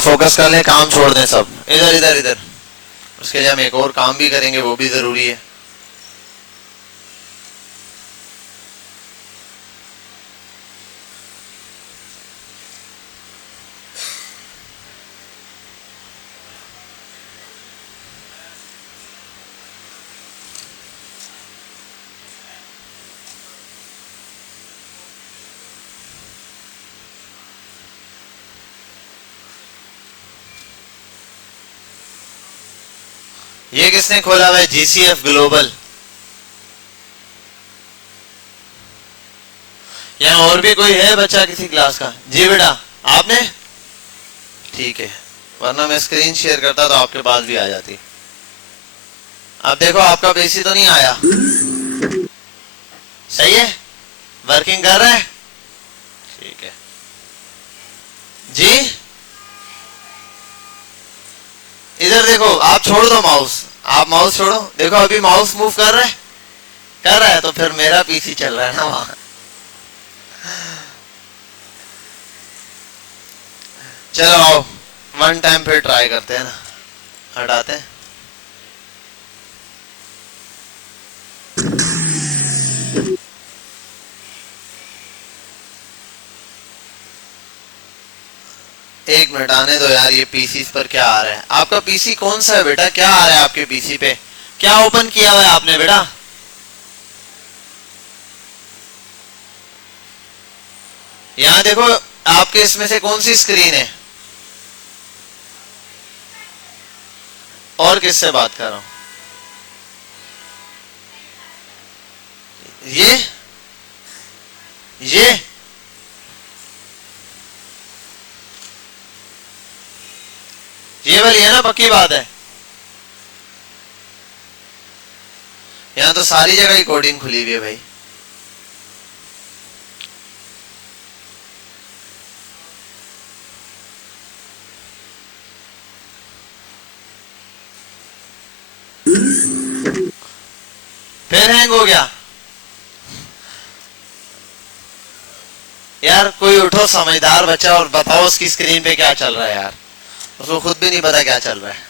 यहाँ फोकस कर ले, काम छोड़ दें सब, इधर इधर इधर। उसके लिए हम एक और काम भी करेंगे, वो भी जरूरी है। ये किसने खोला हुआ है? GCF global. यहाँ और भी कोई है बच्चा किसी क्लास का? जी बेटा, आपने? ठीक है, वरना मैं स्क्रीन शेयर करता तो आपके पास भी आ जाती। अब देखो आपका पीसी तो नहीं आया, सही है, वर्किंग कर रहा है, ठीक है जी। इधर देखो, आप छोड़ दो माउस, आप माउस छोड़ो, देखो अभी माउस मूव कर रहा है, कर रहा है, तो फिर मेरा पीसी चल रहा है ना वहां। चलो आओ वन टाइम फिर ट्राई करते हैं ना, हटाते हैं। एक मिनट आने दो यार, ये पीसी पर क्या आ रहा है? आपका पीसी कौन सा है बेटा? क्या आ रहा है आपके पीसी पे? क्या ओपन किया हुआ है आपने बेटा? यहाँ देखो, आपके इसमें से कौन सी स्क्रीन है? और किससे बात कर रहा हूं? ये वाली है ना, पक्की बात है। यहाँ तो सारी जगह ही कोडिंग खुली हुई है भाई। फिर हैंग हो गया यार। कोई उठो समझदार बच्चा और बताओ उसकी स्क्रीन पे क्या चल रहा है यार, उसको खुद भी नहीं पता क्या चल रहा है।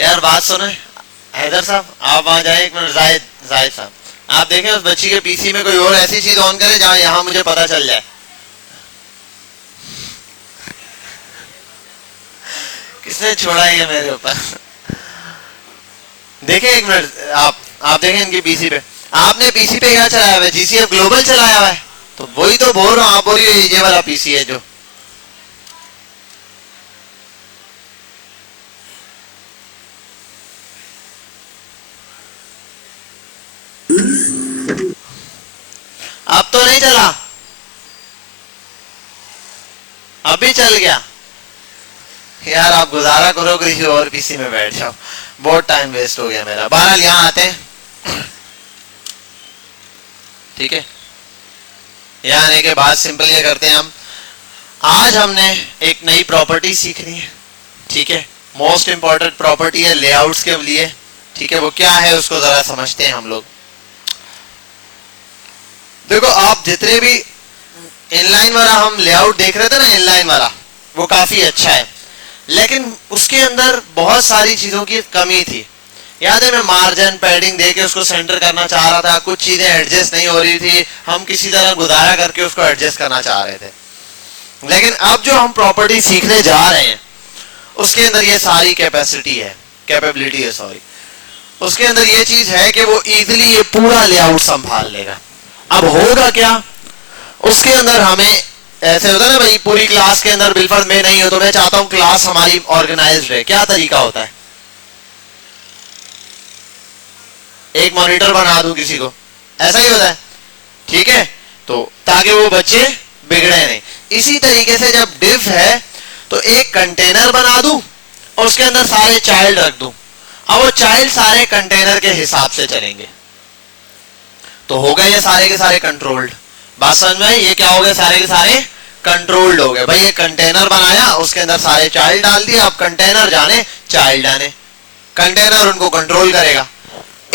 यार बात सुने हैदर साहब, आप वहां जाए एक मिनट। जाहिद साहब, आप देखें उस बच्ची के पीसी में कोई और ऐसी चीज ऑन करे जहां यहां मुझे पता चल जाए। किसने छोड़ा है मेरे ऊपर? देखें एक मिनट, आप देखें इनकी पीसी पे। आपने पीसी पे क्या चलाया हुआ है? GCF ग्लोबल चलाया हुआ है। तो वही तो बोल रहा हूं, आप बोल रही हो ये वाला पीसी है जो। अब तो नहीं चला, अभी चल गया यार। आप गुजारा करो किसी और पीसी में बैठ जाओ, बहुत टाइम वेस्ट हो गया मेरा। बहरहाल यहाँ आते हैं, ठीक है। यहाँ आने के बाद सिंपल ये करते हैं हम, आज हमने एक नई प्रॉपर्टी सीखनी है, ठीक है। मोस्ट इंपॉर्टेंट प्रॉपर्टी है लेआउट्स के लिए, ठीक है। वो क्या है उसको जरा समझते हैं हम लोग। देखो आप जितने भी इनलाइन वाला हम लेआउट देख रहे थे ना, इनलाइन वाला वो काफी अच्छा है, लेकिन उसके अंदर बहुत सारी चीजों की कमी थी। याद है, मैं मार्जिन पैडिंग देके उसको सेंटर करना चाह रहा था, कुछ चीजें एडजस्ट नहीं हो रही थी, हम किसी तरह गुजारा करके उसको एडजस्ट करना चाह रहे थे। लेकिन अब जो हम प्रॉपर्टी सीखने जा रहे हैं उसके अंदर ये सारी कैपेसिटी है, कैपेबिलिटी है सॉरी, उसके अंदर ये चीज है कि वो इजीली ये पूरा लेआउट संभाल लेगा। अब होगा क्या उसके अंदर, हमें ऐसे होता है ना भाई, पूरी क्लास के अंदर बिल्फर्ड में नहीं हो तो मैं चाहता हूं क्लास हमारी ऑर्गेनाइज्ड रहे। क्या तरीका होता है? एक मॉनिटर बना दूं किसी को, ऐसा ही होता है, ठीक है। तो ताकि वो बच्चे बिगड़े नहीं। इसी तरीके से जब डिव है तो एक कंटेनर बना दूं और उसके अंदर सारे चाइल्ड रख दूं। अब वो चाइल्ड सारे कंटेनर के हिसाब से चलेंगे, तो हो गए ये सारे के सारे कंट्रोल्ड। बात समझ में आई? ये क्या हो गए? सारे के सारे कंट्रोल्ड हो गए भाई। ये कंटेनर बनाया, उसके अंदर सारे चाइल्ड डाल दिए, अब कंटेनर जाने चाइल्ड आने, कंटेनर उनको कंट्रोल करेगा।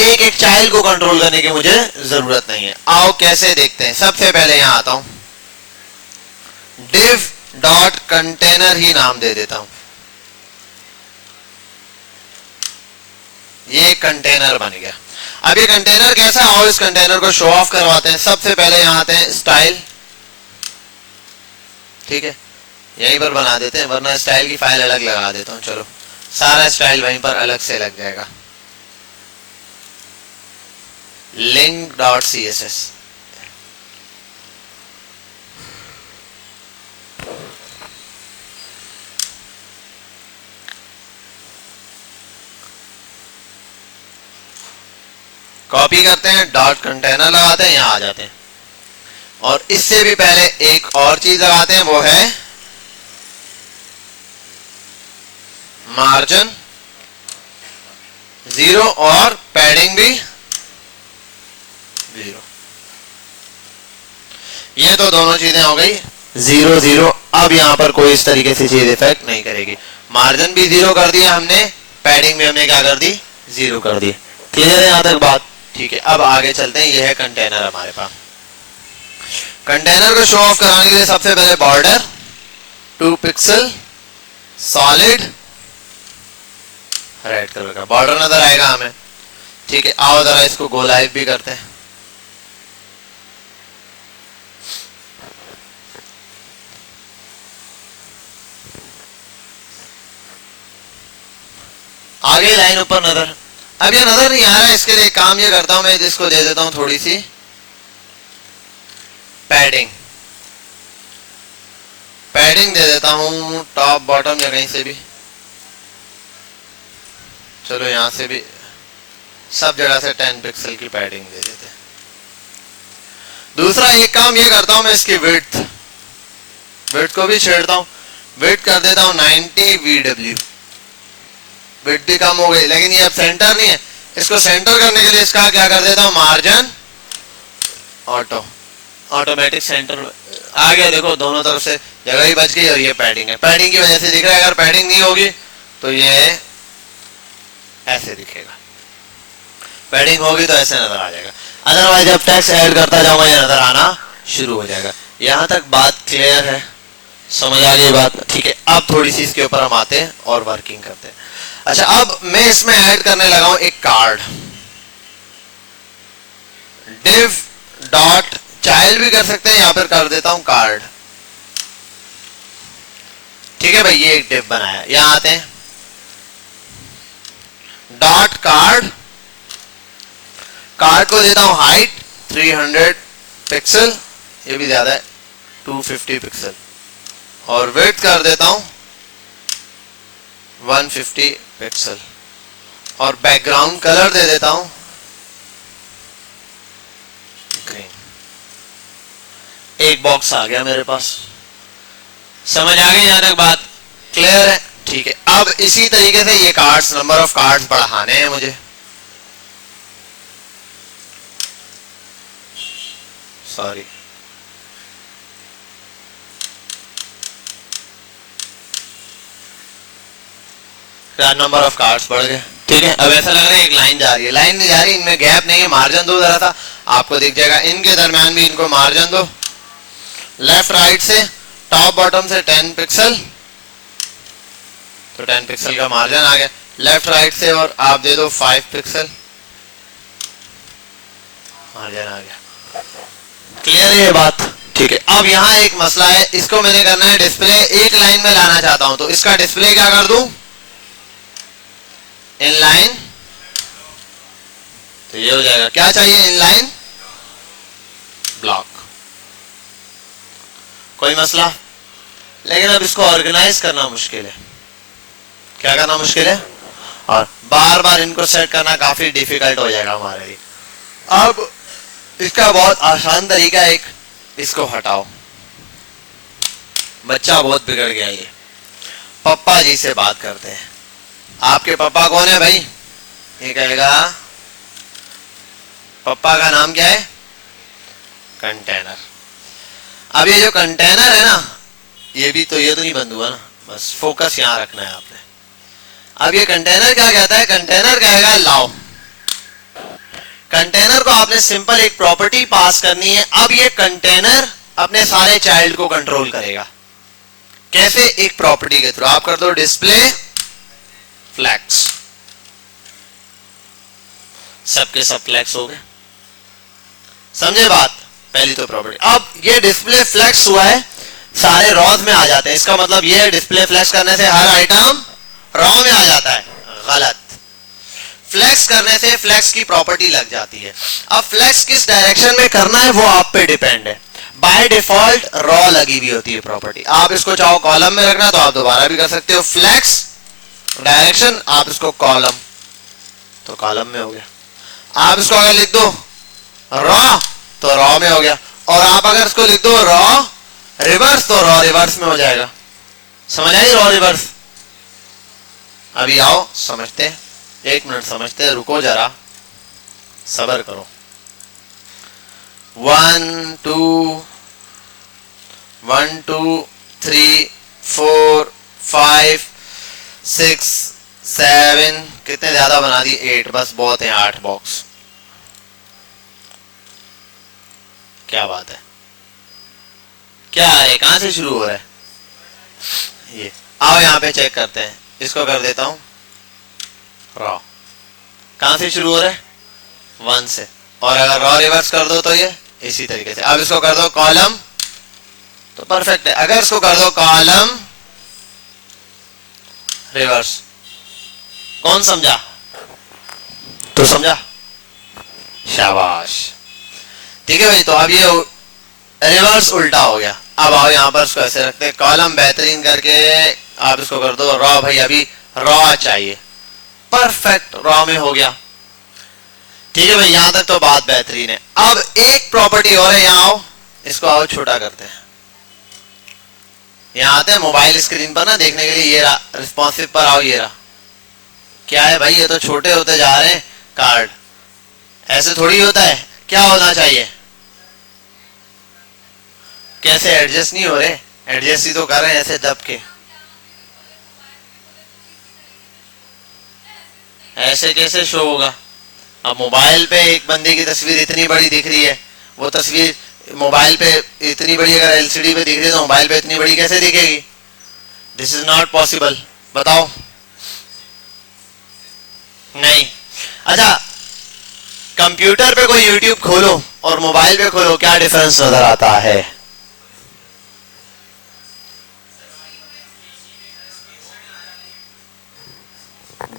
एक एक चाइल्ड को कंट्रोल करने की मुझे जरूरत नहीं है। आओ कैसे देखते हैं। सबसे पहले यहां आता हूं, div डॉट कंटेनर ही नाम दे देता हूं। ये कंटेनर बन गया। अब ये कंटेनर कैसा है, आओ इस कंटेनर को शो ऑफ करवाते हैं। सबसे पहले यहां आते हैं स्टाइल, ठीक है, यहीं पर बना देते हैं, वरना स्टाइल की फाइल अलग लगा देता हूं। चलो सारा स्टाइल वहीं पर अलग से लग जाएगा। Link dot C S S, copy करते हैं, डॉट कंटेनर लगाते हैं, यहां आ जाते हैं। और इससे भी पहले एक और चीज लगाते हैं, वो है मार्जिन 0 और पैडिंग भी 0। ये तो दोनों चीजें हो गई 0 0। अब यहां पर कोई इस तरीके से चीज इफेक्ट नहीं करेगी। मार्जिन भी 0 कर दिया हमने, पैडिंग भी हमने क्या कर दी, 0 कर दी। क्लियर है यहां तक बात? ठीक है, अब आगे चलते हैं। ये है कंटेनर हमारे पास। कंटेनर को शो ऑफ कराने के लिए सबसे पहले border 2 pixel solid red colour का बॉर्डर नजर आएगा हमें। ठीक है, आओ जरा इसको गो लाइव भी करते हैं। आगे लाइन ऊपर नजर, अब ये नजर नहीं आ रहा है, इसके लिए काम ये करता हूं मैं, इसको दे देता हूं थोड़ी सी पैडिंग, पैडिंग दे देता हूं टॉप बॉटम या कहीं से भी। चलो यहां से भी सब जगह से 10 पिक्सल की पैडिंग दे देते हैं। दूसरा एक काम ये करता हूं मैं, इसकी विड्थ, विड्थ को भी छेड़ता हूं, विड्थ कर देता हूं 90 VW। विड्थ भी कम हो गई, लेकिन ये अब सेंटर नहीं है। इसको सेंटर करने के लिए इसका क्या कर देता हूं, मार्जिन ऑटो, ऑटोमेटिक सेंटर आ गया। देखो दोनों तरफ से जगह ही बच गई। और ये पैडिंग है, पैडिंग की वजह से दिख रहा है। अगर पैडिंग नहीं होगी तो ये ऐसे दिखेगा, पैडिंग होगी तो ऐसे नजर आ जाएगा। अदरवाइज जब टेक्स्ट ऐड करता जाऊंगा ये नजर आना शुरू हो जाएगा। यहां तक बात क्लियर है, समझ आ गई बात? ठीक है, अब थोड़ी सी इसके ऊपर हम आते हैं और वर्किंग करते हैं। अच्छा, अब मैं इसमें ऐड करने लगा हूं एक कार्ड, div डॉट चाइल्ड भी कर सकते हैं, यहां पर कर देता हूं कार्ड। ठीक है भाई, ये एक div बनाया। यहां आते हैं, डॉट कार्ड, कार्ड को देता हूं हाइट 300 पिक्सल, ये भी ज्यादा है 250 पिक्सल, और विड्थ कर देता हूं 150 पिक्सल, और बैकग्राउंड कलर दे देता हूं ग्रीन। एक बॉक्स आ गया मेरे पास। समझ आ गई यहां तक बात? क्लियर है? ठीक है, अब इसी तरीके से ये कार्ड्स, नंबर ऑफ कार्ड्स बढ़ाने हैं मुझे। सॉरी, नंबर ऑफ कार्ड्स बढ़ गए। ठीक है, अब ऐसा लग रहा है एक लाइन जा रही है, लाइन नहीं जा रही, इनमें गैप नहीं है। मार्जिन दो जरा सा, आपको दिख जाएगा। इनके दरम्यान भी इनको मार्जिन दो, लेफ्ट राइट से, टॉप बॉटम से 10 पिक्सल, तो 10 पिक्सल का मार्जिन आ गया। लेफ्ट राइट से और आप दे दो 5 पिक्सल, मार्जिन आ गया। क्लियर है ये बात? ठीक है, अब यहाँ एक मसला है, इसको मैंने करना है डिस्प्ले, एक लाइन में लाना चाहता हूं, तो इसका डिस्प्ले क्या कर दूं, इनलाइन। तो ये हो जाएगा, क्या चाहिए, इनलाइन ब्लॉक। कोई मसला? लेकिन अब इसको ऑर्गेनाइज करना मुश्किल है। क्या करना मुश्किल है? और बार बार इनको सेट करना काफी डिफिकल्ट हो जाएगा हमारे लिए। अब इसका बहुत आसान तरीका है, एक इसको हटाओ। बच्चा बहुत बिगड़ गया। ये पप्पा जी से बात करते हैं। आपके पापा कौन है भाई? ये कहेगा पापा का नाम क्या है, कंटेनर। अब ये जो कंटेनर है ना, ये भी तो, ये तो नहीं बंद हुआ ना, बस फोकस यहां रखना है आपने। अब ये कंटेनर क्या कहता है, कंटेनर कहेगा लाओ कंटेनर को आपने सिंपल एक प्रॉपर्टी पास करनी है। अब ये कंटेनर अपने सारे चाइल्ड को कंट्रोल करेगा। कैसे? एक प्रॉपर्टी के थ्रू। आप कर दो डिस्प्ले फ्लैग्स, सबके सब फ्लैग्स हो गए। समझे बात? पहली तो प्रॉपर्टी। अब ये डिस्प्ले फ्लैग्स हुआ है, सारे रॉज में आ जाते हैं। इसका मतलब ये डिस्प्ले फ्लैग्स करने से हर आइटम रॉ में आ जाता है। गलत। फ्लैक्स करने से फ्लैक्स की प्रॉपर्टी लग जाती है। अब फ्लैक्स किस डायरेक्शन में करना है वो आप पे डिपेंड है। बाय डिफॉल्ट रॉ लगी हुई होती है प्रॉपर्टी। आप इसको चाहो कॉलम में रखना तो आप दोबारा भी कर सकते हो। फ्लैक्स डायरेक्शन, आप इसको कॉलम तो कॉलम में हो गया। आप इसको अगर लिख दो रॉ तो रॉ में हो गया। और आप अगर इसको लिख दो रॉ रिवर्स तो रॉ रिवर्स में हो जाएगा। समझ आई? Raw reverse. अभी आओ समझते हैं, 1 मिनट समझते हैं। रुको जरा, सब्र करो। 1 2 1 2 3 4 5 6 7, कितने ज्यादा बना दिए? 8, बस बहुत है 8 बॉक्स। क्या बात है? क्या है? कहां से शुरू हो रहा है ये? आओ यहां पे चेक करते हैं। इसको कर देता हूं रॉ। कहां से शुरू हो रहा है? 1 से। और अगर रॉ रिवर्स कर दो तो ये इसी तरीके से। अब इसको कर दो कॉलम तो परफेक्ट है। अगर इसको कर दो कॉलम रिवर्स, कौन समझा? तो समझा, शाबाश। ठीक है भाई। तो अब ये रिवर्स उल्टा हो गया। अब आओ यहां पर इसको ऐसे रखते हैं, कॉलम बेहतरीन करके आप इसको कर दो रॉ। भाई अभी रॉ चाहिए, परफेक्ट रॉ में हो गया। ठीक है भाई, यहां तक तो बात बेहतरीन है। अब एक प्रॉपर्टी और है, यहां आओ, इसको आओ छोटा करते हैं। यहां आते हैं मोबाइल स्क्रीन पर ना देखने के लिए। ये रहा रिस्पॉन्सिव पर, आओ ये रहा। क्या है भाई? ये तो छोटे होते जा रहे हैं कार्ड। ऐसे थोड़ी होता है। क्या होना चाहिए? कैसे एडजस्ट नहीं हो रहे? एडजस्ट ही तो कर रहे हैं ऐसे दब के। ऐसे कैसे शो होगा? अब मोबाइल पे एक बंदे की तस्वीर इतनी बड़ी दिख रही है, वो तस्वीर मोबाइल पे इतनी बड़ी अगर एलसीडी पे दिख रही है तो मोबाइल पे इतनी बड़ी कैसे दिखेगी? This is not possible. बताओ। नहीं। अच्छा, कंप्यूटर पे कोई यूट्यूब खोलो और मोबाइल पे खोलो, क्या डिफरेंस नजर आता है?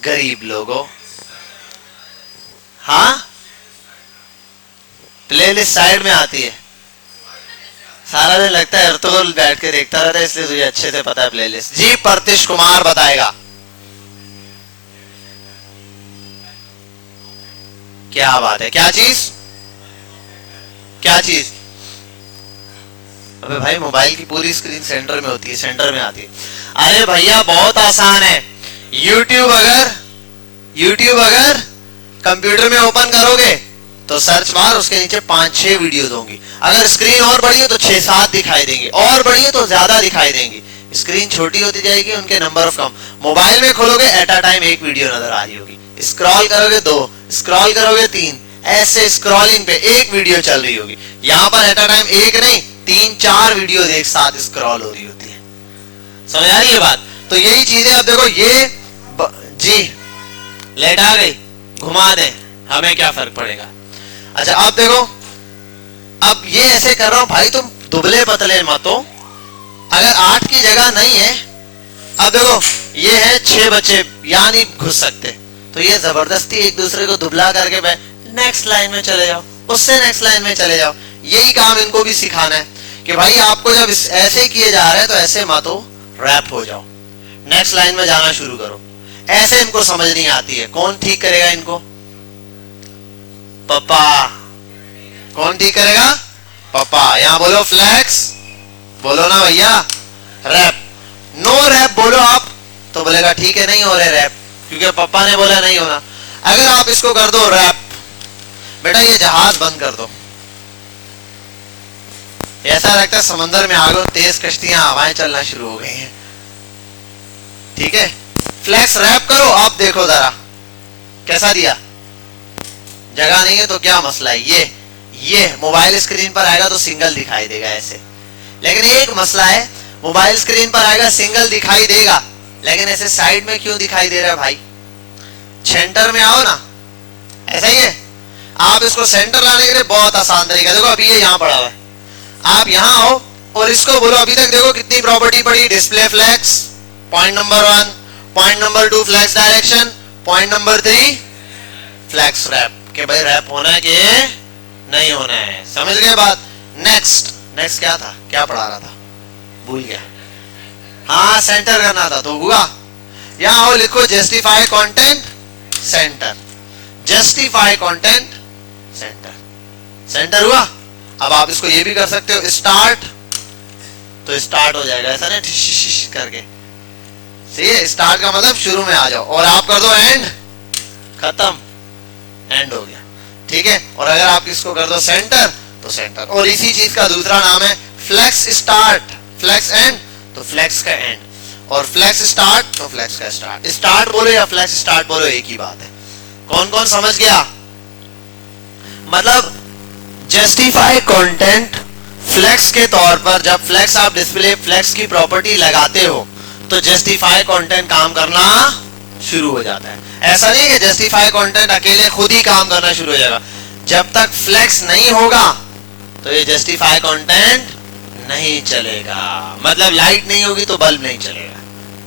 गरीब लोगों, हाँ, प्लेलिस्ट साइड में आती है। सारा दिन लगता है तो बैठ के देखता रहता है, इसलिए तुझे अच्छे से पता है प्लेलिस्ट। जी प्रतीश कुमार बताएगा। क्या बात है? क्या चीज? क्या चीज? अबे भाई मोबाइल की पूरी स्क्रीन सेंटर में होती है, सेंटर में आती है। अरे भैया बहुत आसान है। यूट्यूब अगर कंप्यूटर में ओपन करोगे तो सर्च बार, उसके नीचे 5-6 वीडियोस होंगी। अगर स्क्रीन और बड़ी हो तो 6-7 दिखाई देंगे, और बड़ी है तो ज्यादा दिखाई देंगी। स्क्रीन छोटी होती जाएगी, उनके नंबर ऑफ कम। मोबाइल में खोलोगे एट अ टाइम एक वीडियो नजर आ रही होगी। स्क्रॉल करोगे 2, स्क्रॉल करोगे 3, ऐसे स्क्रॉलिंग पे एक वीडियो चल रही होगी। यहाँ पर एट अ टाइम एक नहीं 3-4 वीडियो एक साथ स्क्रॉल हो रही होती है। समझ आ रही है बात? तो यही चीजें अब देखो, ये जी लेट आ गई, घुमा दे, हमें क्या फर्क पड़ेगा। अच्छा अब देखो, अब ये ऐसे कर रहा हूं भाई, तुम दुबले पतले मत हो। अगर 8 की जगह नहीं है, अब देखो ये है 6 बच्चे, यहाँ नहीं घुस सकते, तो ये जबरदस्ती एक दूसरे को दुबला करके नेक्स्ट लाइन में चले जाओ, उससे नेक्स्ट लाइन में चले जाओ। यही काम इनको भी सिखाना है कि भाई आपको जब ऐसे किए जा रहे हैं तो ऐसे मत हो, रैप हो जाओ, नेक्स्ट लाइन में जाना शुरू करो। ऐसे इनको समझ नहीं आती है। कौन ठीक करेगा इनको? पापा। कौन ठीक करेगा? पापा। यहां बोलो फ्लैक्स, बोलो ना भैया रैप। नो रैप बोलो आप तो बोलेगा ठीक है नहीं हो रहे रैप, क्योंकि पापा ने बोला नहीं होना। अगर आप इसको कर दो रैप, बेटा ये जहाज बंद कर दो, ऐसा लगता है समंदर में आ गए, तेज कश्तियां हवाएं चलना शुरू हो गई हैं। ठीक है, फ्लैक्स रैप करो, आप देखो जरा कैसा दिया। जगह नहीं है तो क्या मसला है, ये मोबाइल स्क्रीन पर आएगा तो सिंगल दिखाई देगा ऐसे। लेकिन एक मसला है, मोबाइल स्क्रीन पर आएगा सिंगल दिखाई देगा, लेकिन ऐसे साइड में क्यों दिखाई दे रहा है भाई? सेंटर में आओ ना, ऐसा ही है। आप इसको सेंटर लाने के लिए बहुत आसान तरीका, देखो अभी ये यहाँ पड़ा हुआ है, आप यहाँ आओ और इसको बोलो, अभी तक देखो कितनी प्रॉपर्टी पड़ी, display flex, point number 1, point number 2 flex direction, point number 3 flex wrap, कि भाई रैप होना है कि नहीं होना है, समझ गए बात। नेक्स्ट क्या था, क्या पढ़ा रहा था, भूल गया। हाँ सेंटर करना था, तो हुआ। यहाँ आओ, लिखो justify content centre, justify content centre, centre हुआ। अब आप इसको ये भी कर सकते हो स्टार्ट, तो स्टार्ट हो जाएगा ऐसा ना करके, सही है। स्टार्ट का मतलब शुरू में आ जाओ, और आप कर दो एंड, खत्म, एंड हो गया, ठीक है। और अगर आप इसको कर दो सेंटर तो सेंटर। और इसी चीज का दूसरा नाम है फ्लेक्स स्टार्ट, फ्लेक्स एंड तो फ्लेक्स का एंड, और फ्लेक्स स्टार्ट तो फ्लेक्स का स्टार्ट। स्टार्ट बोलो या फ्लेक्स स्टार्ट बोलो एक ही बात है। कौन कौन समझ गया? मतलब जस्टिफाई कंटेंट फ्लेक्स के तौर पर, जब फ्लेक्स आप डिस्प्ले फ्लेक्स की प्रॉपर्टी लगाते हो तो जस्टिफाई कंटेंट काम करना शुरू हो जाता है। ऐसा नहीं कि जस्टिफाई कंटेंट अकेले खुद ही काम करना शुरू हो जाएगा, जब तक फ्लेक्स नहीं होगा तो ये जस्टिफाई कंटेंट नहीं चलेगा। मतलब लाइट नहीं होगी तो बल्ब नहीं चलेगा,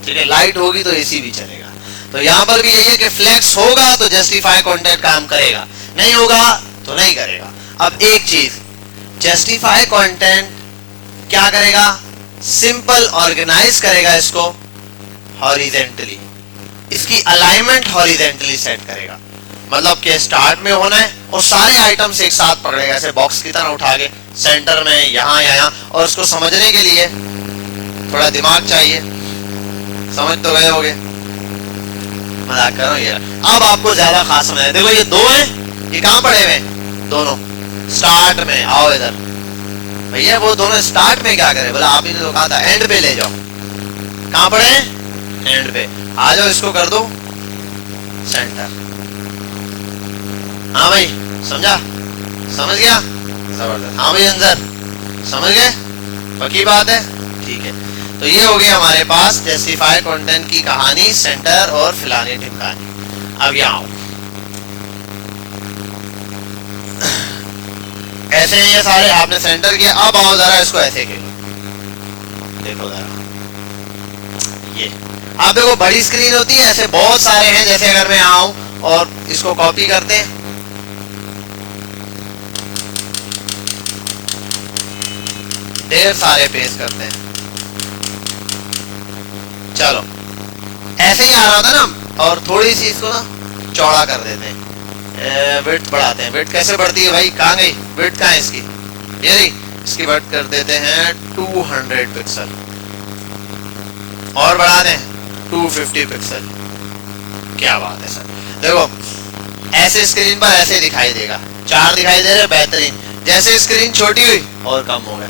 ठीक है, लाइट होगी तो एसी भी चलेगा। तो यहां पर भी यही है कि फ्लेक्स होगा तो जस्टिफाई कंटेंट काम करेगा, नहीं होगा तो नहीं करेगा। अब एक चीज, जस्टिफाई कंटेंट क्या करेगा? सिंपल ऑर्गेनाइज करेगा इसको हॉरिजेंटली, इसकी अलाइनमेंट हॉरिजेंटली सेट करेगा। मतलब कि स्टार्ट में होना है और सारे आइटम्स एक साथ पकड़ेगा ऐसे बॉक्स की तरह उठा के, सेंटर में, यहाँ यहाँ। और उसको समझने के लिए थोड़ा दिमाग चाहिए, समझ तो गए होगे, मजाक कर रहा हूं ये। अब आपको ज्यादा खास समझ, देखो ये दो हैं, ये कहां पड़े हुए? दोनों स्टार्ट में। आओ इधर भैया, वो दोनों स्टार्ट में क्या करे? बोला आप ही ने तो कहा था एंड पे ले जाओ। कहां पड़े हैं? एंड पे। आ जाओ, इसको कर दो सेंटर। हाँ भाई समझा, समझ गया, जबरदस्त। हाँ भाई अंदर समझ गए, पक्की बात है, ठीक है। तो ये हो गया हमारे पास जस्टिफाई कंटेंट की कहानी, सेंटर और फिलानी ढिमकानी। अब यहाँ आओ, ऐसे ये सारे आपने सेंटर किया। अब आओ जरा इसको ऐसे खेलो, देखो जरा, ये आप देखो बड़ी स्क्रीन होती है, ऐसे बहुत सारे हैं। जैसे अगर मैं आऊं और इसको कॉपी करते हैं, ढेर सारे पेज करते हैं। चलो ऐसे ही आ रहा था ना, और थोड़ी सी इसको ना चौड़ा कर देते हैं, विड्थ बढ़ाते हैं। विड्थ कैसे बढ़ती है भाई? कहाँ गई विड्थ? कहाँ है इसकी? ये नहीं, इसकी विड्थ कर देते हैं 200 पिक्सल, और बढ़ा दें 250 पिक्सल। क्या बात है सर, देखो ऐसे स्क्रीन पर ऐसे दिखाई देगा, 4 दिखाई दे रहे, बेहतरीन। जैसे स्क्रीन छोटी हुई और कम हो गए,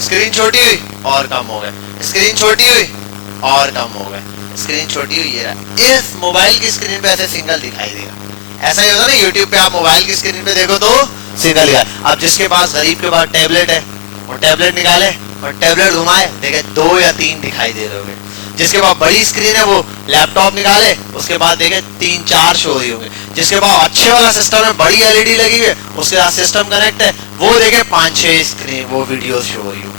स्क्रीन छोटी हुई और कम हो गए, स्क्रीन छोटी हुई और कम हो गए, स्क्रीन छोटी हुई। ये रहा, इस मोबाइल की स्क्रीन पे ऐसे सिंगल दिखाई देगा। ऐसा ही होता ना यूट्यूब पे, आप मोबाइल की स्क्रीन पे देखो तो सिंगल दिखाए। अब जिसके पास, गरीब के पास टैबलेट है, वो टैबलेट निकाले और टैबलेट घुमाए, देखे 2 या 3 दिखाई दे रहे होंगे। जिसके पास बड़ी स्क्रीन है वो लैपटॉप निकाले, उसके बाद देखे 3-4 शो हो रही होंगे। जिसके पास अच्छे वाला सिस्टम है, बड़ी एलईडी लगी हुई है, उसके साथ सिस्टम कनेक्ट है, वो देखे 5-6 स्क्रीन वो वीडियो शो हो रही हो।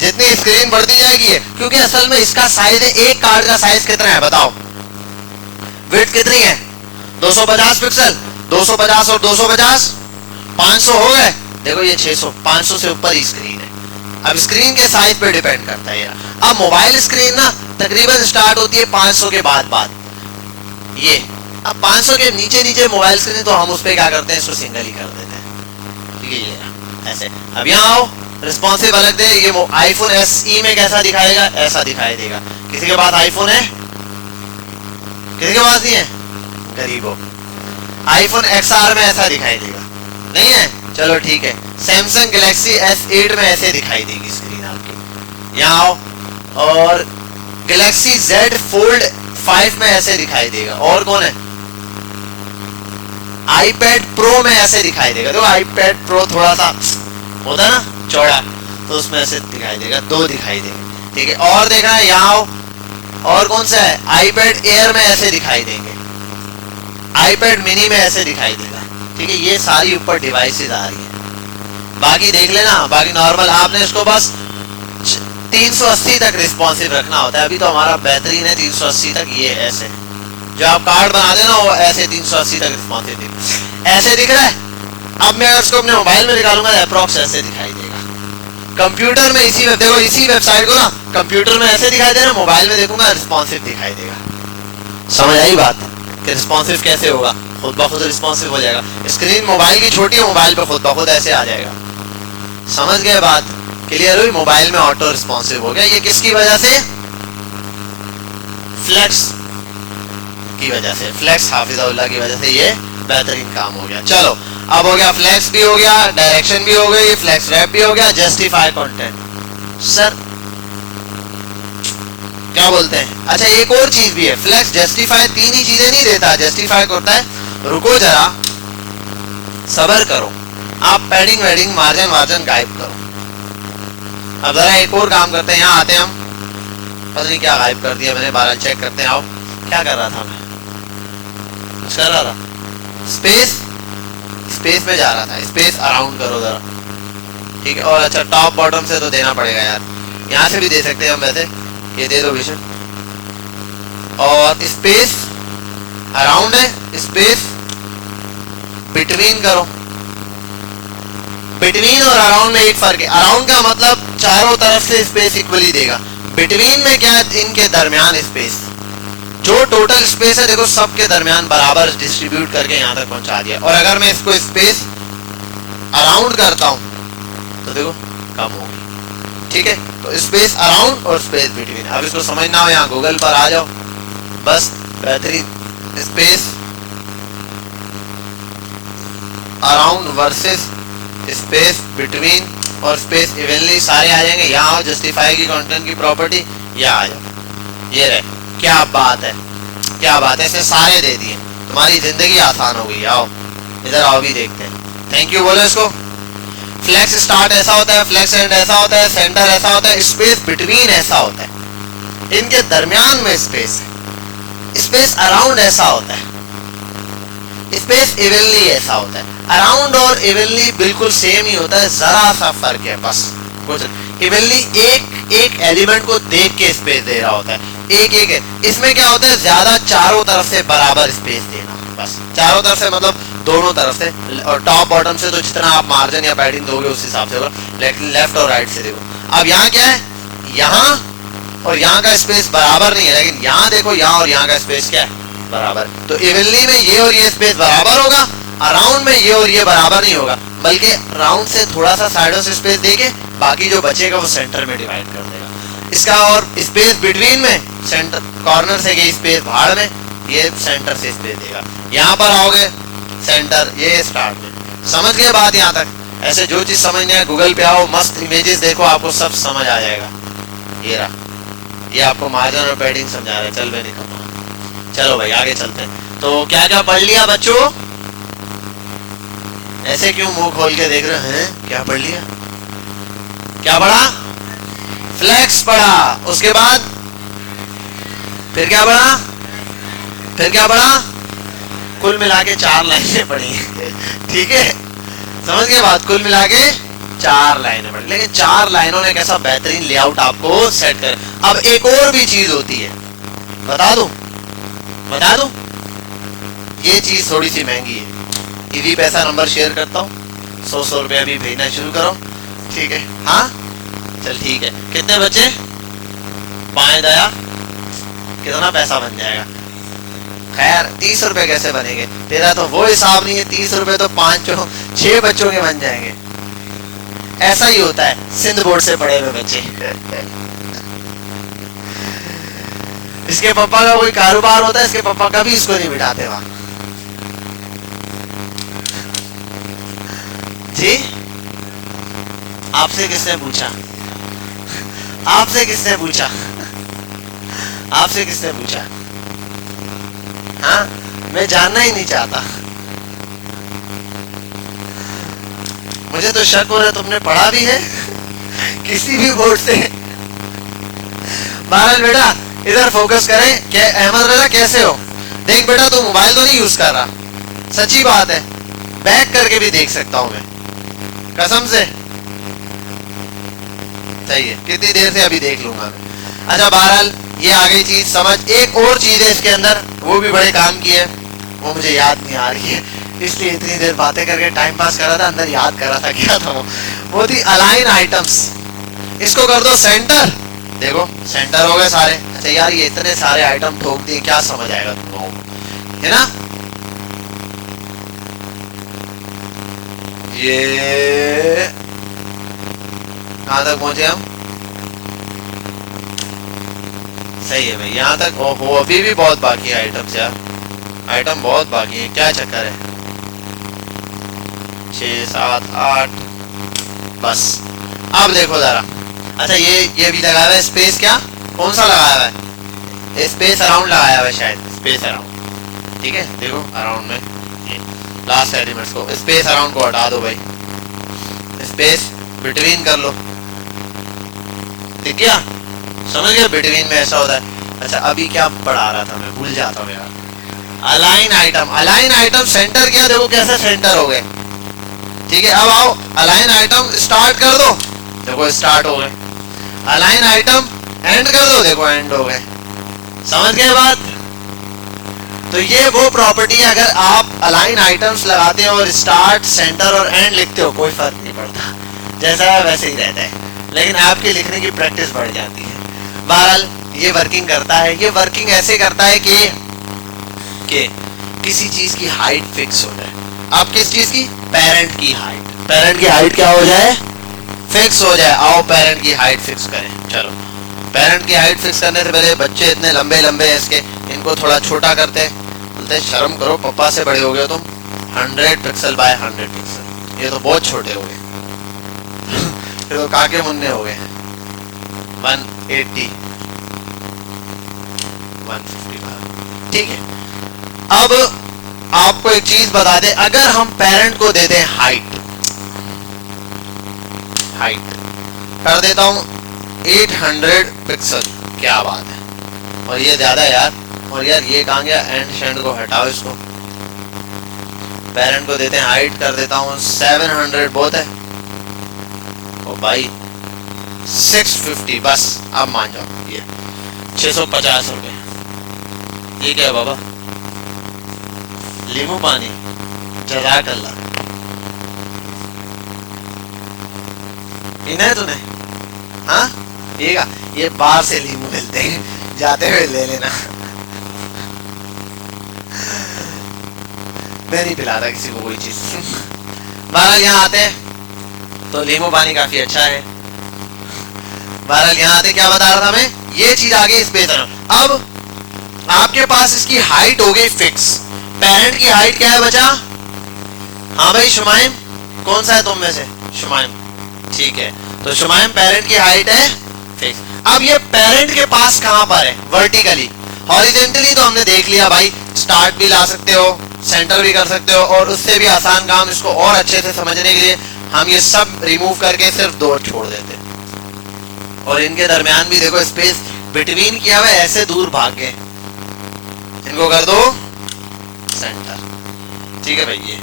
जितनी स्क्रीन बढ़ती जाएगी है, क्योंकि असल में इसका साइज है, एक कार्ड का साइज कितना है बताओ? विड्थ कितनी है? 250 पिक्सल। 250 और 250 500 हो गए। देखो ये 600, 500 से ऊपर ही स्क्रीन है। अब स्क्रीन के साइज पे डिपेंड करता है यार। अब मोबाइल स्क्रीन ना तकरीबन स्टार्ट होती है 500 के बाद ये। अब 500 के नीचे मोबाइल स्क्रीन, तो हम उस पर क्या करते हैं, इसको सिंगल ही कर देते हैं, ठीक है, ये ऐसे। अब यहाँ आओ, रिस्पॉन्सिव अलग दे। ये आईफोन SE में कैसा दिखाएगा? ऐसा दिखाई देगा। किसी के पास आईफोन है? किसी के पास नहीं है? गरीबों। आईफोन XR में ऐसा दिखाई देगा, नहीं है? चलो ठीक है। सैमसंग गैलेक्सी S8 में ऐसे दिखाई देगी स्क्रीन आपकी। यहाँ आओ, और गैलेक्सी Z Fold 5 में ऐसे दिखाई देगा। और कौन है? आईपैड प्रो में ऐसे दिखाई देगा। देखो आईपैड प्रो थोड़ा सा होता है ना चौड़ा, तो उसमें ऐसे दिखाई देगा, दो दिखाई देंगे। ठीक है, और देखना है यहाँ और कौन सा है, आईपैड एयर में ऐसे दिखाई देंगे, आईपैड मिनी में ऐसे दिखाई देगा। ठीक है, ये सारी ऊपर डिवाइसेस आ रही है। बाकी देख लेना, बाकी नॉर्मल आपने इसको बस 380 तक रिस्पॉन्सिव रखना होता है। अभी तो हमारा बेहतरीन है 380 तक, ये ऐसे जो आप कार्ड बना देना वो ऐसे 380 तक रिस्पॉन्सिव दिख ऐसे दिख रहा है। अब मैं उसको अपने मोबाइल में निकालूंगा अप्रॉक्स ऐसे दिखाई देगा। कंप्यूटर में इसी में देखो, इसी वेबसाइट को ना कंप्यूटर में ऐसे दिखाई दे रहा है, मोबाइल में देखूंगा रिस्पॉन्सिव दिखाई देगा। समझ आई बात कि रिस्पॉन्सिव कैसे होगा, खुद ब खुद रिस्पॉन्सिव हो जाएगा। स्क्रीन मोबाइल की छोटी है, मोबाइल पे खुद ब खुद ऐसे आ जाएगा। समझ गए बात, क्लियर हुई? मोबाइल में ऑटो रिस्पॉन्सिव हो गया। ये किसकी वजह से, फ्लेक्स की वजह से, फ्लेक्स हाफिज़ुल्लाह की वजह से ये बेहतरीन काम हो गया। चलो अब हो गया, फ्लेक्स भी हो गया, डायरेक्शन भी हो गई, फ्लेक्स रैप भी हो गया, जस्टिफाई कंटेंट। सर क्या बोलते हैं? अच्छा एक और चीज भी है, फ्लेक्स जस्टिफाई तीन ही चीजें नहीं देता। जस्टिफाई करता है, रुको जरा सबर करो, आप पैडिंग वेडिंग मार्जिन वार्जिन गायब करो। अब जरा एक और काम करते हैं, यहाँ आते हैं हम, पता नहीं क्या गायब कर दिया मैंने, 12 चेक करते हैं। आओ, क्या कर रहा था मैं, कुछ कर रहा था, स्पेस स्पेस में जा रहा था, स्पेस अराउंड करो जरा। ठीक है, और अच्छा टॉप बॉटम से तो देना पड़ेगा यार, यहाँ से भी दे सकते हैं हम वैसे, ये दे दो विजन। और स्पेस अराउंड है, स्पेस बिटवीन करो। बिटवीन और अराउंड में एक फर्क है, अराउंड का मतलब चारों तरफ से स्पेस इक्वली देगा, बिटवीन में क्या है, इनके दरमियान स्पेस, जो टोटल स्पेस है देखो सबके दरमियान बराबर डिस्ट्रीब्यूट करके यहाँ तक पहुंचा दिया। और अगर मैं इसको स्पेस अराउंड करता हूं तो देखो कम होगी। ठीक है, तो स्पेस अराउंड और स्पेस बिटवीन। अब इसको समझना हो यहाँ गूगल पर आ जाओ, बस बेहतरीन, space around versus space between और स्पेस इवनली, सारे आ जाएंगे। यहाँ आओ, जस्टिफाई की कंटेंट की प्रॉपर्टी, यहाँ आ जाओ, ये रहे। क्या बात है, क्या बात है, इसने सारे दे दिए, तुम्हारी जिंदगी आसान हो गई। आओ इधर आओ, भी देखते हैं। थैंक यू बोलो इसको। फ्लेक्स स्टार्ट ऐसा होता है, फ्लेक्स एंड ऐसा होता है, सेंटर ऐसा होता है, स्पेस बिटवीन ऐसा होता है, इनके दरमियान में स्पेस है। स्पेस अराउंड ऐसा होता है, स्पेस इवनली ऐसा होता है। अराउंड और इवनली बिल्कुल सेम ही होता है, जरा सा फर्क है बस। कुछ इवनली एक एक एलिमेंट को देख के स्पेस दे रहा होता है, एक एक है। इसमें क्या होता है, ज्यादा चारों तरफ से बराबर स्पेस देना, बस चारों तरफ से मतलब दोनों तरफ से, और टॉप बॉटम से तो जितना आप मार्जिन या पैडिंग दोगे उस हिसाब से होगा, लेकिन लेफ्ट और राइट से देखो। अब यहाँ क्या है, यहाँ और यहाँ का स्पेस बराबर नहीं है, लेकिन यहाँ देखो, यहाँ और यहाँ का स्पेस क्या है, बराबर। तो इवनली में ये और ये स्पेस बराबर होगा, अराउंड में ये और ये बराबर नहीं होगा, बल्कि राउंड से थोड़ा सा साइडों से स्पेस देके बाकी जो बचेगा वो सेंटर में डिवाइड कर देगा इसका। और स्पेस बिटवीन में, सेंटर कॉर्नर से गई स्पेस भाड़ में, ये सेंटर से स्पेस देगा। यहाँ पर आओगे सेंटर, ये स्टार्ट में। समझ गए बात यहाँ तक? ऐसे जो चीज समझनी है गूगल पे आओ, मस्त इमेजेस देखो, आपको सब समझ आ जाएगा। ये रहा, ये आपको मार्जिन और पैडिंग समझा रहे। चल मैं निकलता हूँ, चलो भाई आगे चलते हैं। तो क्या क्या पढ़ लिया बच्चों? ऐसे क्यों मुंह खोल के देख रहे हैं? क्या पढ़ लिया? क्या पढ़ा? फ्लेक्स पढ़ा, उसके बाद फिर क्या पढ़ा? फिर क्या पढ़ा? कुल मिला के 4 लाइनें पढ़ी। ठीक है, समझ गए बात? कुल मिला के 4 लाइनें पढ़ी, लेकिन 4 लाइनों ने कैसा बेहतरीन लेआउट आपको सेट कर। अब एक और भी चीज होती है, बता दूं? बता दूं? ये चीज थोड़ी सी महंगी है। ईजी पैसा नंबर शेयर करता हूँ, 100 रुपया अभी भेजना शुरू करो। ठीक है, हाँ चल ठीक है। कितने बचे? 5 दया, कितना पैसा बन जाएगा? खैर 30 रुपए कैसे बनेंगे? तेरा तो वो हिसाब नहीं है, 30 रुपए तो 6 बच्चों के बन जाएंगे। ऐसा ही होता है सिंध बोर्ड से पढ़े हुए बच्चे। इसके पापा का कोई कारोबार होता है, इसके पापा कभी इसको नहीं बिठाते वहां। जी आपसे किसने पूछा? आपसे किसने पूछा? आपसे किसने पूछा? हाँ मैं जानना ही नहीं चाहता। मुझे तो शक हो रहा है तुमने पढ़ा भी है किसी भी बोर्ड से। बहरहाल बेटा इधर फोकस करें। क्या अहमद रजा कैसे हो? देख बेटा तू मोबाइल तो नहीं यूज कर रहा, सच्ची बात है, बैक करके भी देख सकता हूं मैं कसम से। सही है, कितनी देर से अभी देख लूंगा मैं। अच्छा बहरहाल ये आ गई चीज समझ। एक और चीज है इसके अंदर, वो भी बड़े काम की है, वो मुझे याद नहीं आ रही है, इसलिए इतनी देर बातें करके टाइम पास कर रहा था, अंदर याद कर रहा था क्या था वो थी अलाइन आइटम्स। इसको कर दो सेंटर, देखो सेंटर हो गए सारे। अच्छा यार ये इतने सारे आइटम ठोक दिए, क्या समझ आएगा तुम लोगों को, है ना? ये कहां तक पहुंचे हम? सही है भाई, यहाँ तक। ओहो अभी भी बहुत बाकी है आइटम्स यार, आइटम बहुत बाकी है, क्या चक्कर है? 6 7 8 बस। अब देखो जरा। अच्छा ये भी लगाया हुआ है स्पेस, क्या कौन सा लगाया हुआ है? स्पेस अराउंड लगाया हुआ है शायद, स्पेस अराउंड। ठीक है देखो अराउंड में ये लास्ट एलिमेंट्स को, स्पेस अराउंड को हटा दो भाई, स्पेस बिटवीन कर लो, ठीक है? समझ गए बिटवीन में ऐसा होता है। अच्छा अभी क्या पढ़ा रहा था मैं, भूल जाता हूँ यार। Align item, align item centre किया, देखो कैसे सेंटर हो गए। ठीक है अब आओ अलाइन आइटम स्टार्ट कर दो, देखो स्टार्ट हो गए। अलाइन आइटम एंड कर दो, देखो एंड हो गए। समझ गए बात? तो ये वो प्रॉपर्टी है, अगर आप अलाइन आइटम्स लगाते हो और स्टार्ट सेंटर और एंड लिखते हो कोई फर्क नहीं पड़ता, जैसा है वैसे ही रहता है, लेकिन आपके लिखने की प्रैक्टिस बढ़ जाती है। बहरहाल ये वर्किंग करता है, ये वर्किंग ऐसे करता है कि किसी चीज की हाइट फिक्स हो जाए। आप किस चीज की? पेरेंट की हाइट। पेरेंट की हाइट क्या हो जाए? फिक्स हो जाए। आओ पेरेंट की हाइट फिक्स करें। चलो पेरेंट की हाइट फिक्स करने से पहले, बच्चे इतने लंबे लंबे हैं इसके, इनको थोड़ा छोटा करते हैं। बोलते हैं शर्म करो पापा से बड़े हो गए तुम, 100 पिक्सल बाय 100 पिक्सल, ये तो बहुत छोटे हो गए फिर तो काके मुन्ने हो गए। 180 155 ठीक है। अब आपको एक चीज बता दे, अगर हम पेरेंट को देते हैं हाइट कर देता हूं 800 पिक्सल, क्या बात है, और ये ज्यादा यार, और यार ये कहां गया? एंड शेंड को हटाओ इसको। पेरेंट को देते हैं हाइट कर देता हूं 700, बहुत है ओ भाई 650, बस अब मान जाओ ये 650 हो गए। ये क्या है बाबा? लीमू पानी, जज़ाकल्लाह। पीना है तूने? हाँ ठीक है, ये बाहर से लीमू मिलते हैं, जाते हुए ले लेना। मैं नहीं पिला रहा किसी को कोई चीज। बहरहाल यहाँ आते हैं तो लीमू पानी काफी अच्छा है। बहरहाल यहाँ आते क्या बता रहा था मैं, ये चीज आ गई स्पेस। अब आपके पास इसकी हाइट हो गई फिक्स। पेरेंट की हाइट क्या है बचा? हाँ भाई शुमाइम, कौन सा है तुम में से? शुमाइम, ठीक है। तो शुमाइम पेरेंट की हाइट है फिक्स। अब ये पेरेंट के पास कहां पर है? वर्टिकली। हॉरिजेंटली तो हमने देख लिया भाई, स्टार्ट भी ला सकते हो, सेंटर भी कर सकते हो, और उससे भी आसान काम, इसको और अच्छे से समझने के लिए हम ये सब रिमूव करके सिर्फ 2 छोड़ देते, और इनके दरमियान भी देखो स्पेस बिटवीन किया हुआ, ऐसे दूर भाग गए, इनको कर दो सेंटर। ठीक है भाई, ये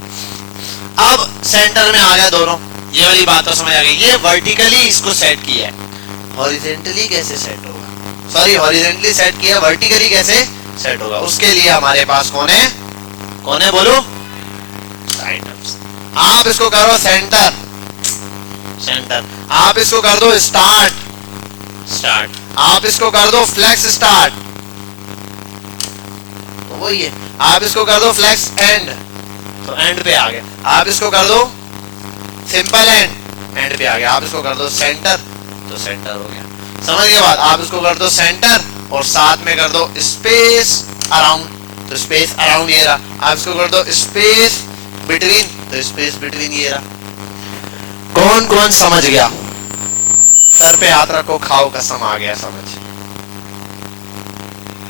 अब सेंटर में आ गया दोनों, ये वाली बात तो समझ आ गई। ये वर्टिकली इसको सेट किया है, हॉरिजेंटली कैसे सेट होगा? सॉरी हॉरिजेंटली सेट किया, वर्टिकली कैसे सेट होगा? उसके लिए हमारे पास कौन है बोलो? आइटम्स। आप इसको करो सेंटर, आप इसको कर दो स्टार्ट, आप इसको कर दो फ्लेक्स स्टार्ट, तो वही है। आप इसको कर दो फ्लेक्स एंड, तो एंड पे आ गया। आप इसको कर दो सिंपल एंड पे आ गया। आप इसको कर दो सेंटर, तो सेंटर हो गया। समझ गए बात? आप इसको कर दो सेंटर और साथ में कर दो स्पेस अराउंड, तो स्पेस अराउंड ये रहा। आप इसको कर दो स्पेस बिटवीन, तो स्पेस बिटवीन ये रहा। कौन कौन समझ गया? सर पे हाथ रखो, खाओ कसम आ गया समझ।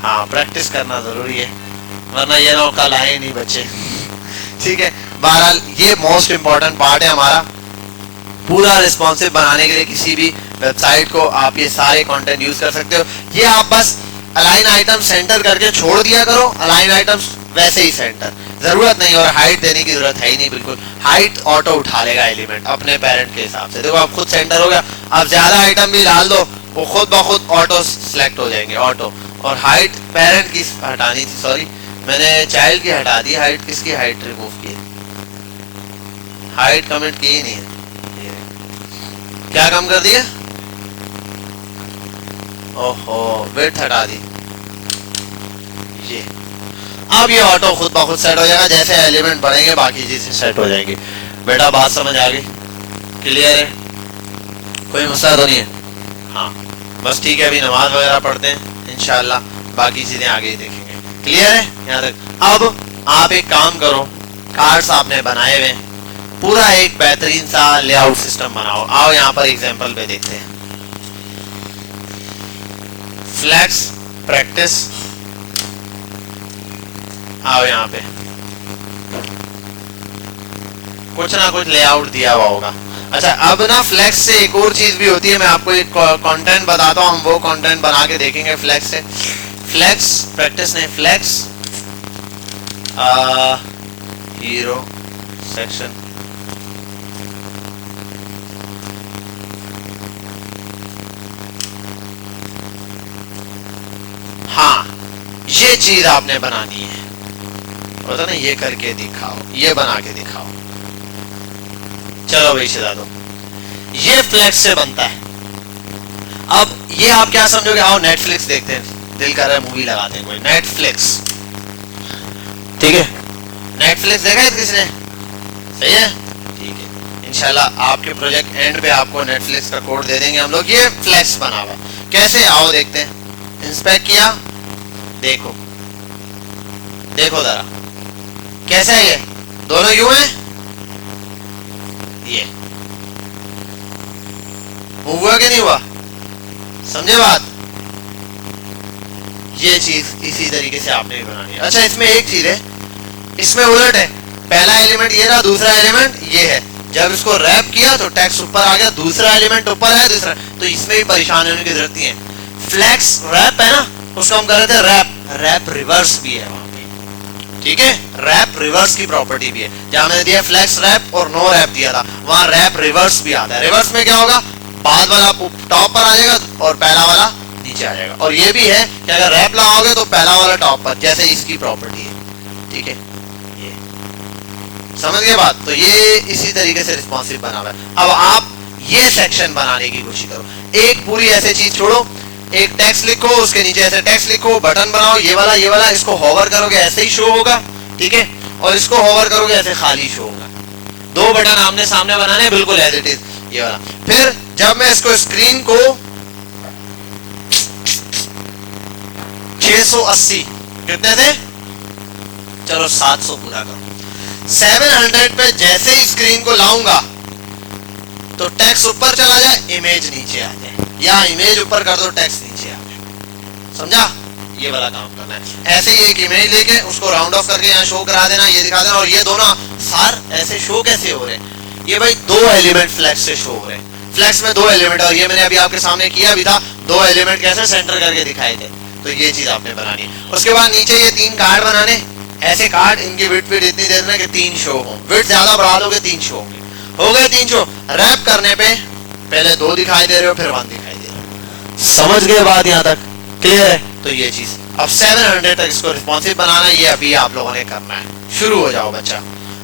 हाँ प्रैक्टिस करना जरूरी है, वरना ये ना कल आए नहीं बच्चे। ठीक है, बहरहाल ये मोस्ट इंपॉर्टेंट पार्ट है हमारा। पूरा रिस्पॉन्सिव बनाने के लिए किसी भी वेबसाइट को आप ये सारे कंटेंट यूज कर सकते हो। ये आप बस अलाइन आइटम सेंटर करके छोड़ दिया करो, अलाइन आइटम्स वैसे ही सेंटर, जरूरत नहीं और हाइट देने की जरूरत है ही नहीं बिल्कुल। हाइट ऑटो उठा लेगा एलिमेंट अपने पेरेंट के हिसाब से। देखो आप खुद सेंटर हो गया, आप ज्यादा आइटम भी डाल दो वो खुद ब खुद ऑटो सिलेक्ट हो जाएंगे ऑटो। और हाइट पेरेंट की हटानी थी, सॉरी मैंने चाइल्ड की हटा दी, हाइट किसकी हाइट रिमूव की, हाइट कमेंट की ही नहीं है, क्या कम कर दिया, ओहो विड्थ हटा दी। ये अब ये ऑटो खुद ब खुद सेट हो जाएगा, जैसे एलिमेंट बढ़ेंगे बाकी चीजें सेट हो जाएंगी। बेटा बात समझ आ गई, क्लियर है, कोई मसला तो नहीं है? हाँ बस ठीक है, अभी नमाज वगैरह पढ़ते हैं इंशाल्लाह, बाकी चीजें आगे ही देखेंगे। क्लियर है यहाँ तक? अब आप एक काम करो, कार्ड्स आपने बनाए हुए, पूरा एक बेहतरीन सा लेआउट सिस्टम बनाओ। आओ यहाँ पर एग्जांपल पे देखते हैं। फ्लेक्स प्रैक्टिस, आओ यहाँ पे कुछ ना कुछ लेआउट दिया हुआ होगा। अच्छा अब ना फ्लेक्स से एक और चीज भी होती है, मैं आपको एक कंटेंट बताता हूँ, हम वो कंटेंट बना के देखेंगे फ्लेक्स से। फ्लेक्स प्रैक्टिस नहीं, फ्लेक्स हीरो सेक्शन, हाँ ये चीज आपने बनानी है, पता नहीं ये करके दिखाओ, ये बना के दिखाओ। चलो भाई सिधा दो, ये फ्लेक्स से बनता है। अब ये आप क्या समझोगे, आओ नेटफ्लिक्स देखते हैं, दिल कर रहा है मूवी लगाते हैं कोई, नेटफ्लिक्स, ठीक है नेटफ्लिक्स देखा है किसने, सही है ठीक है, इंशाल्लाह आपके प्रोजेक्ट एंड पे आपको नेटफ्लिक्स का कोड दे देंगे हम लोग। ये फ्लेक्स बना हुआ कैसे, आओ देखते हैं। इंस्पेक्ट किया, देखो देखो जरा कैसा है, ये दोनों यूं है, ये मूव हुआ कि नहीं हुआ, समझे बात? ये चीज इसी तरीके से आपने भी बनानी है। अच्छा इसमें एक चीज है, इसमें उलट है, पहला एलिमेंट ये रहा, दूसरा एलिमेंट ये है, जब इसको रैप किया तो टेक्स्ट ऊपर आ गया, दूसरा एलिमेंट ऊपर है दूसरा, तो इसमें भी परेशान होने की जरूरत नहीं है। फ्लेक्स रैप है ना, उसको हम कर रहे थे रैप, रैप रिवर्स भी है वहां पे, ठीक है रैप रिवर्स की प्रॉपर्टी भी है। जहां मैंने दिया फ्लेक्स रैप और नो रैप दिया था, वहां रैप रिवर्स भी आता है। रिवर्स में क्या होगा, बाद वाला टॉप पर आ जाएगा और पहला वाला नीचे आ जाएगा। और ये भी है कि अगर रैप लगाओगे तो पहला वाला टॉप पर, जैसे इसकी प्रॉपर्टी है, ठीक है ये समझ गए बात? तो ये इसी तरीके से रिस्पॉन्सिव बना हुआ है। अब आप ये सेक्शन बनाने की कोशिश करो, एक पूरी ऐसे चीज छोड़ो, एक टेक्स्ट लिखो, उसके नीचे ऐसे टेक्स्ट लिखो, बटन बनाओ, ये वाला इसको होवर करोगे ऐसे ही शो होगा, ठीक है, और इसको होवर करोगे ऐसे खाली शो होगा। दो बटन आमने सामने बनाने बिल्कुल एज इट इज ये वाला। फिर जब मैं इसको स्क्रीन को 680 कितने थे, चलो 700 पूरा करो, 700 पे जैसे ही स्क्रीन को लाऊंगा तो टेक्स्ट ऊपर चला जाए, इमेज नीचे आ जाए, या इमेज ऊपर कर दो टेक्स्ट नीचे आ जाए, समझा? ये वाला काम करना है। ऐसे ही एक इमेज लेके उसको राउंड ऑफ करके यहाँ शो करा देना, ये दिखा देना। और ये दोनों सार ऐसे शो कैसे हो रहे हैं, ये भाई दो एलिमेंट फ्लेक्स से शो हो रहे हैं, फ्लेक्स में दो एलिमेंट, और ये मैंने अभी आपके सामने किया भी था, दो एलिमेंट कैसे सेंटर करके दिखाए थे। तो ये चीज आपने बनानी है। उसके बाद नीचे ये 3 कार्ड बनाने, ऐसे कार्ड, इनकी विड्थ इतनी दे देना कि 3 शो हो, विड्थ ज्यादा बढ़ा दोगे 3 शो होंगे, हो गए 3 शो। रैप करने पे पहले 2 दिखाई दे रहे हो, फिर 1 दिखाई दे रहे हो, समझ गए बात यहाँ तक? क्लियर है? तो ये चीज अब 700 तक इसको रिस्पॉन्सिव बनाना, ये अभी आप लोगों ने करना है। शुरू हो जाओ बच्चा,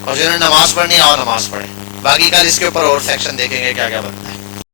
और जिन्होंने नमाज पढ़नी आओ नमाज पढ़े, बाकी कल इसके ऊपर और सेक्शन देखेंगे क्या क्या बनता है।